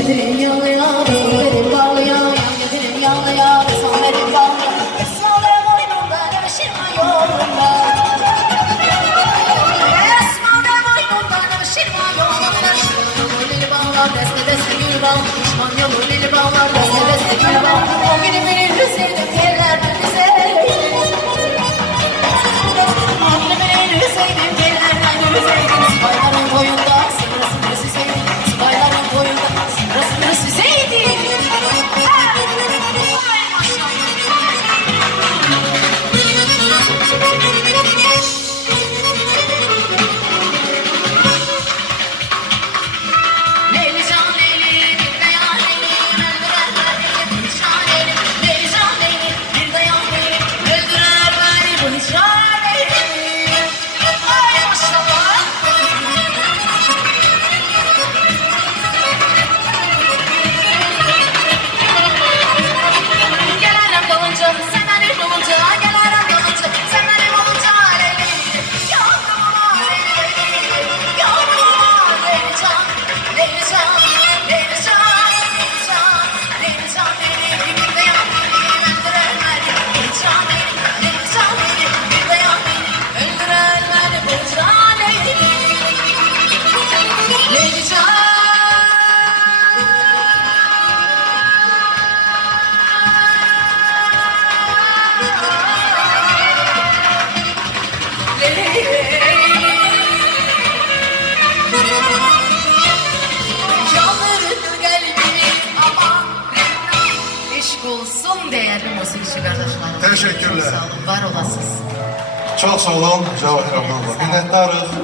getirin yalıya, son verin bağlıya, yan getirin yalıya, son verin bağlıya. Esmalarım oyununda nefşirme yolunda. Esmalarım oyununda nefşirme yolunda. Şişman yolu lili bağlar, deste deste gül bağlar. Şişman yolu lili bağlar, deste deste gül bağlar. O günü benim Hüseyin'im yerler bize. Bayların boyunda sırası Hüseyin, bayların boyunda sırası Hüseyin. Leyli can leyli, bir dayan leyli, öldürer beni bu hicran leyli. Leyli can leyli, bir dayan leyli, öldürer beni bu hicran leyli. Ay maşallah. Gelelim dolunca, sen benim olunca, gelelim dolunca, sen benim olunca leyli. Yavrum leyli, yavrum leyli can, leyli can, leyli can, leyli can, leyli, bir dayan leyli, öldürer beni bu hicran leyli. Leyli can leyli, bir dayan leyli, öldürer beni bu hicran leyli. Leyli can. Yalnız kalbimi aman eşk olsun değerli musikçi kardeşlerim. Teşekkürler. Çok sağ olun, var olasınız. Çok sağ olun Cevahir abla. Minnettarız.